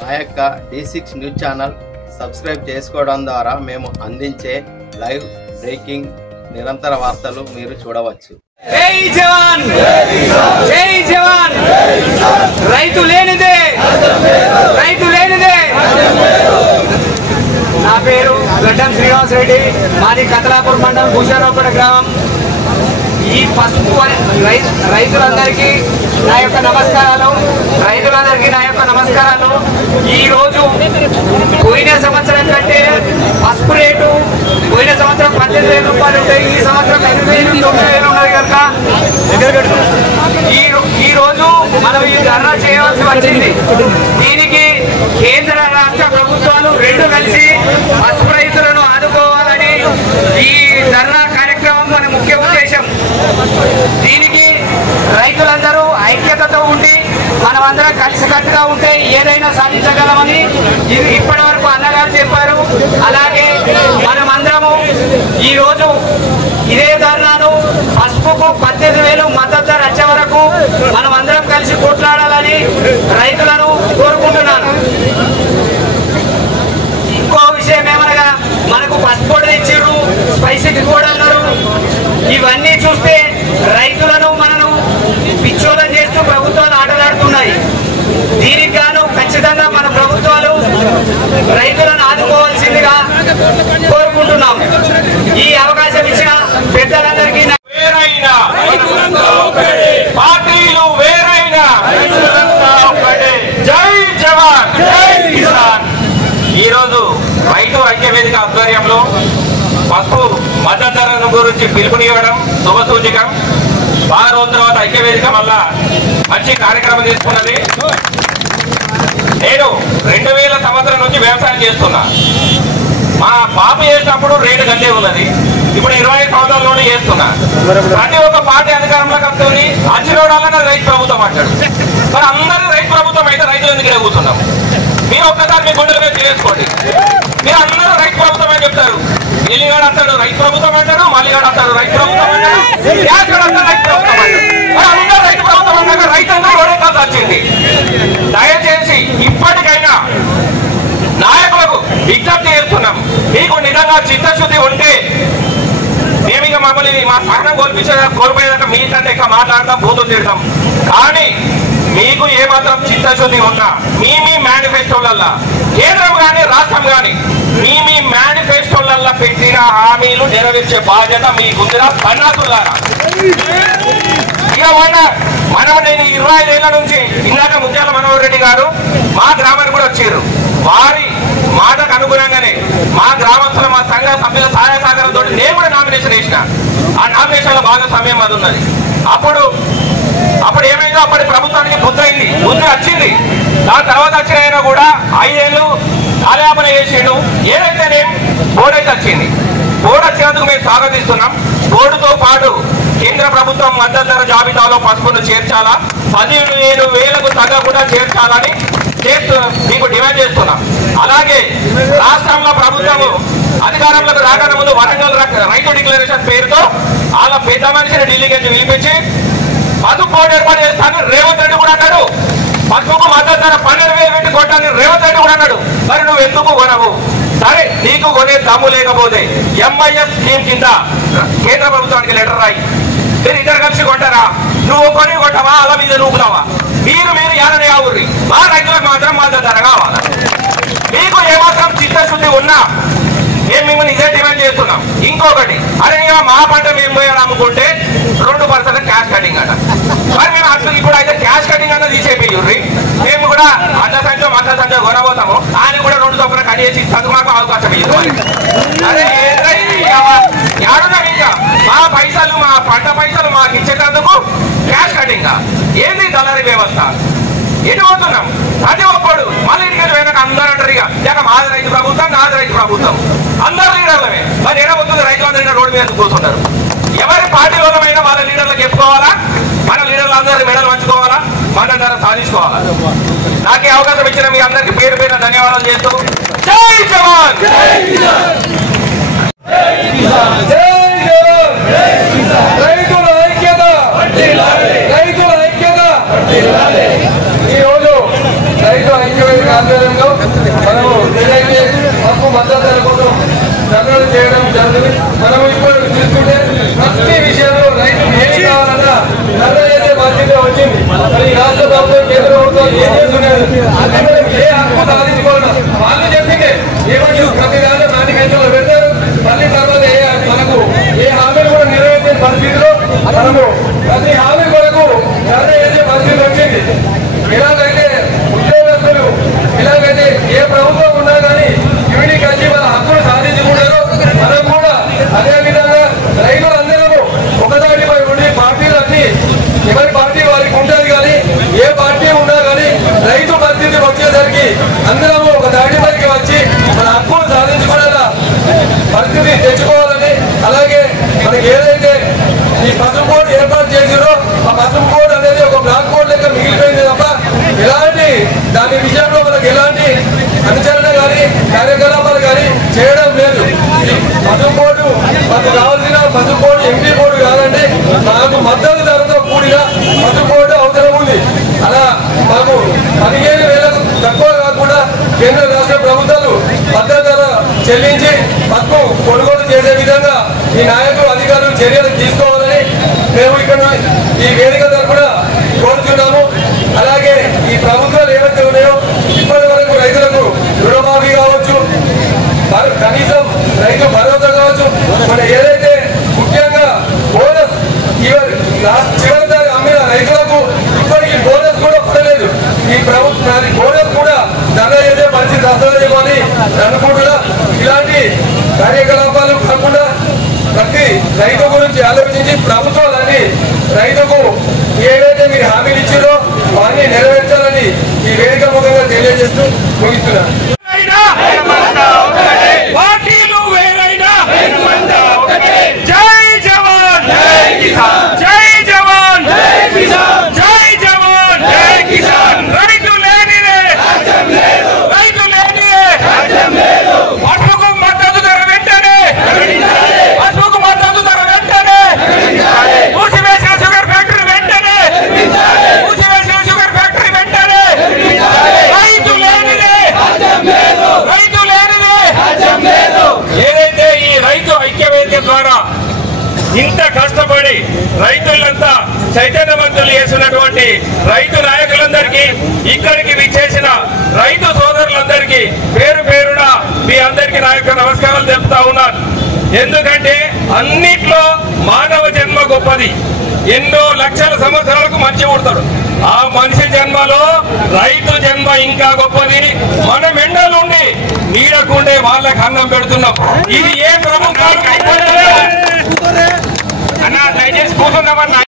మా యొక్క D6 news channel subscribe చేసుకోవడం ద్వారా మేము అందించే లైవ్ బ్రేకింగ్ నిరంతర వార్తలు మీరు చూడవచ్చు. జై జవాన్, జై జవాన్. రైతు లేనిదే, రైతు లేనిదే. నా పేరు గడ్డం శ్రీనివాస్ రెడ్డి, మాది కతలాపూర్ మండలం భూషారావుపేట గ్రామం. ఈ పసుపు రైతులందరికీ నా యొక్క నమస్కారాలు. ఈ రోజు పోయిన సంవత్సరం కంటే పసుపు రేటు పోయిన సంవత్సరం 18,000 రూపాయలు ఉంటాయి, ఈ సంవత్సరం 8,000 ఉన్నది కనుక ఈ రోజు మనం ఈ ధర్నా చేయవలసి వచ్చింది. దీనికి కేంద్ర రాష్ట్ర ప్రభుత్వాలు రెండు కలిసి పసుపు రైతులను ఆదుకోవాలని ఈ ధర్నా కార్యక్రమం మన ముఖ్య ఉద్దేశం. దీనికి రైతులందరూ ఐక్యతతో ఉండి మనమందరం కలిసికట్టుగా ఉంటే ఏదైనా సాధించగలమని ఇప్పటి వరకు అన్నగారు చెప్పారు. అలాగే మనమందరము ఈరోజు ఇదే ధర్నాను పసుపుకు 18,000 మద్దతు ధర వచ్చే వరకు మనమందరం కలిసి కొట్లాడాలని రైతులను కోరుకుంటున్నాను. ఇంకో విషయం ఏమనగా మనకు పసుపు పొడి ఇచ్చిర్రు, స్పైసీకి కూడా అన్నారు. ఇవన్నీ చూస్తే రైతులను మనను పిచ్చోలం చేస్తూ ప్రభుత్వాలు ఆటలాడుతున్నాయి. దీనికి గాను ఖచ్చితంగా మన ప్రభుత్వాలు రైతులను ఆదుకోవాల్సిందిగా కోరుకుంటున్నాం. ఈ అవకాశం ఇచ్చిన పెద్దలందరికీ పార్టీలు వేరైనా జై జవాన్ జై కిసాన్. ఈరోజు రైతు ఐక్య వేదిక ఆధ్వర్యంలో పసుపు మద్దతు ధరల గురించి పిలుపునివ్వడం శుభ సూచకం. బాగా రోజుల తర్వాత ఐక్య వేదిక వల్ల మంచి కార్యక్రమం తీసుకున్నది. నేను 2000 సంవత్సరం నుంచి వ్యవసాయం చేస్తున్నా. మా పాప చేసినప్పుడు రేటు గంటే ఉన్నది, ఇప్పుడు 25 సంవత్సరాల్లోనే చేస్తున్నా. ప్రతి ఒక్క పార్టీ అధికారంలోకి వస్తుంది, అచ్చిరోడాలన్నా రైతు ప్రభుత్వం అంటాడు. మరి అందరూ రైతు ప్రభుత్వం అయితే రైతులు ఎందుకు ఎగుతున్నాం? మీరు ఒక్కసారి మీ గుండెల మీద చేసుకోండి. మీరు అందరూ రైతు ప్రభుత్వం అని చెప్తారు. ఎల్లిగాడు అంటాడు రైతు ప్రభుత్వం అంటాడు, మల్లిగాడు అంటాడు రైతు ప్రభుత్వం అంటాడు, గ్యాస్గాడు అంటాడు రైతు ప్రభుత్వం అంటాడు. అందరూ రైతు ప్రభుత్వం అన్నాక రైతంగా ఓడేకాల్సి వచ్చింది. దయచేసి ఇప్పటికైనా నాయకులకు విజ్ఞప్తి చేస్తున్నాం, మీకు నిజంగా చిత్తశుద్ధి ఉంటే మేము ఇక మమ్మల్ని మా సహనం కోల్పోయేదాక మీకంటే ఇక మాట్లాడతాం, బూతులు తిడతాం. కానీ మీకు ఏమాత్రం చిత్తశుద్ధి ఉన్నా మీ మేనిఫెస్టోలల్లా కేంద్రం కానీ రాష్ట్రం కానీ మీ మేనిఫెస్టోలల్లా పెట్టిన హామీలు నెరవేర్చే బాధ్యత మీకుందిరా సన్నాసులారా. ఇక మనం నేను 25 ఏళ్ల నుంచి ఇందాక ముత్యాల మనోహర్ రెడ్డి గారు మా గ్రామానికి కూడా వచ్చారు. వారి మాటకు అనుగుణంగానే మా గ్రామస్తుల మా సంఘ సభ్యుల సహాయ సహకారంతో నేను కూడా నామినేషన్ వేసిన. ఆ నామినేషన్లో బాగా సమయం అది ఉన్నది. అప్పుడు ఏమైందో అప్పటి ప్రభుత్వానికి బుద్ధి వచ్చింది. దాని తర్వాత వచ్చిన అయినా కూడా 5 ఏళ్ళు కాలయాపన చేసిండు. ఏదైతేనే బోర్డు అయితే వచ్చింది. బోర్డు వచ్చినందుకు మేము స్వాగతిస్తున్నాం. బోర్డుతో పాటు కేంద్ర ప్రభుత్వం మద్దతు ధర జాబితాలో పసుపును చేర్చాలా, 15,000కు తగ్గకుండా చేర్చాలని మీకు డిమాండ్ చేస్తున్నాం. అలాగే రాష్ట్రంలో ప్రభుత్వము అధికారంలోకి రాకనే ముందు వరంగల్ రైతు డిక్లరేషన్ పేరుతో వాళ్ళ పెద్ద మనిషిని ఢిల్లీకి పిలిపించి పసుపు బోర్డు ఏర్పాటు చేస్తానని రేవంత్ రెడ్డి కూడా అన్నాడు. పసుపుకు మద్దతు ధర 12,000 పెట్టి కొట్టాలని రేవంత్ రెడ్డి కూడా అన్నాడు. మరి నువ్వు ఎందుకు కొనవు? సరే, నీకు కొనే దమ్ము లేకపోతే MIS స్కీమ్ కింద కేంద్ర ప్రభుత్వానికి లెటర్ రాయి. మీరు ఇద్దరు కలిసి కొట్టారా? నువ్వు కొని కొట్టవా, అలా మీద నూపుతావా? మీరు యాననే ఊర్రి, మా రైతులకు మాత్రం మద్దతు ధర కావాలా? మీకు ఏమాత్రం చిత్తశుద్ధి ఉన్నా మేము మిమ్మల్ని ఇదే డిమాండ్ చేస్తున్నాం. ఇంకొకటి, అరే మా పంట మేము పోయాడు అమ్ముకుంటే 2% క్యాష్ కటింగ్ అట. మరి మేము అసలు ఇప్పుడు అయితే క్యాష్ కటింగ్ అన్న తీసేపోయి మేము కూడా అంత సంఖ్య కొనబోతాము. ఆయన కూడా 2 చొప్పున కట్ చేసి చదువు మాకు అవకాశం ఇవ్వాలి. అరే మా పైసలు మా పంట పైసలు మాకు ఇచ్చేటందుకు క్యాష్ కటింగ్ ఏంది దళారీ వ్యవస్థ? ఎటు పోతున్నాం? ప్రతి ఒక్కడు మళ్ళీ ఇంటికి పోయినాక అందరూ అంటారు ఇక మాది రైతు ప్రభుత్వం, నాది రైతు ప్రభుత్వం, అందరూ లీడర్లమే. మరి ఏడవుతుంది రైతులందరూ రోడ్డు మీద కూర్చుంటారు. ఎవరి పార్టీలోనైనా వాళ్ళ లీడర్లకు చెప్పుకోవాలా, మన లీడర్లు అందరూ మెడలు పంచుకోవాలా, మద్దతు ధర సాధించుకోవాలా. నాకే అవకాశం ఇచ్చిన మీ అందరికి పేరు పేరున ధన్యవాదాలు చేస్తూ జై జవాన్ రైతుల ఐక్యత, రైతుల ఐక్యత. ఈరోజు రైతు ఐక్య ఆధ్వర్యంలో మనము ఏదైతే పసుపు మద్దతు కోసం ధర్నాలు చేయడం జరుగుతుంది. మనం ఇప్పుడు చూసుకుంటే ప్రతి విషయంలో రైతులు ఏమి కావాలన్నా ధర్నా చేసే బాధ్యత వచ్చింది. మరి రాష్ట్ర ప్రభుత్వం కేంద్ర ప్రభుత్వం ఏం చేస్తున్నారు? ఏ హక్కు సాధించుకోవాలి వాళ్ళు చెప్పిందే ఏమంటే ప్రతి దాంట్లో మేనిఫెస్టోలో పెట్టారు. మళ్ళీ తర్వాత మనకు ఏ హామీలు కూడా నెరవేర్చే పరిస్థితిలో మనము ప్రతి హామీ కొరకు ధర్నా చేసే పరిస్థితి వచ్చింది. ఇలాగైతే ఉద్యోగస్తులు ఇలాగైతే ఏ ప్రభుత్వం ఉన్నా కానీ యూనిట్ వచ్చి మన హక్కులు సాధించుకుంటారో మనం కూడా అదే విధంగా రైతులందరూ ఒకదాటిపై ఉండి పార్టీలు అన్ని ఎవరి పార్టీ వారికి ఉంటుంది. కానీ ఏ పార్టీ ఉన్నా కానీ రైతు పరిస్థితి వచ్చేసరికి అందరము ఒక దాటిపైకి వచ్చి మన హక్కులు సాధించుకునేలా పరిస్థితి తెచ్చుకోవాలని, అలాగే మనకి ఏదైతే ఈ పసుపు బోర్డు ఏర్పాటు చేసిరో ఆ పసుపు బోర్డు అనేది ఒక బ్లాక్ బోర్డు లెక్క మిగిలిపోయింది తప్ప ఎలాంటి దాని విషయంలో మనకు ఎలాంటి అనుచరణ కానీ కార్యకలాపాలు కానీ చేయడం లేదు. పసుపు బోర్డు మనకు కావాల్సిన పసుపు బోర్డు ఎంపీ బోర్డు కాదండి, మనకు మద్దతు ధరతో కూడిన పసుపు బోర్డు అవసరం ఉంది. అలా మనకు 15,000 తక్కువ కాకుండా కేంద్ర రాష్ట్ర ప్రభుత్వాలు మద్దతు ధర చెల్లించి పసుపు కొనుగోలు చేసే విధంగా ఈ నాయకులు అధికారులు చర్యలు తీసుకోవాలని మేము ఇక్కడ ఈ వేదిక తరఫున కోరుతున్నాము. అలాగే ఈ ప్రభుత్వాలు ఏవైతే ఉన్నాయో ఇప్పటి వరకు రైతులకు రుణమాఫీ కావచ్చు, కనీసం రైతు భరోసా కావచ్చు, మన ఏదైతే ముఖ్యంగా బోనస్ చివరి దాకా అమ్మిన రైతులకు ఇప్పటికీ బోనస్ కూడా పడలేదు. ఈ ప్రభుత్వం బోనస్ కూడా ధర చేసే పరిస్థితి వస్తుందేమో అని అనుకుంటున్నా. ఇలాంటి కార్యకలాపాలు కాకుండా ప్రతి రైతు గురించి ఆలోచించి ప్రభుత్వాలన్నీ రైతుకు ఏవైతే మీరు హామీలు ఇచ్చారో వారిని నెరవేర్చాలని ఈ వేదిక ముఖంగా తెలియజేస్తూ ముగిస్తున్నాను. ఇంత కష్టపడి రైతులంతా చైతన్యవంతులు చేసినటువంటి రైతు నాయకులందరికీ, ఇక్కడికి విచ్చేసిన రైతు సోదరులందరికీ పేరు పేరున మీ అందరికీ నా యొక్క నమస్కారాలు చెప్తా ఉన్నాను. ఎందుకంటే అన్నిట్లో మానవ జన్మ గొప్పది. ఎన్నో లక్షల సంవత్సరాలకు మనిషి పుడతాడు. ఆ మనిషి జన్మలో రైతు జన్మ ఇంకా గొప్పది. మనం ఎండలుండి నీడకుండే వాళ్ళకి అన్నం పెడుతున్నాం. ఇది ఏ ప్రభుత్వానికి అయిపోయిందో అన్నా దయచేసి కూర్చున్నామన్నా.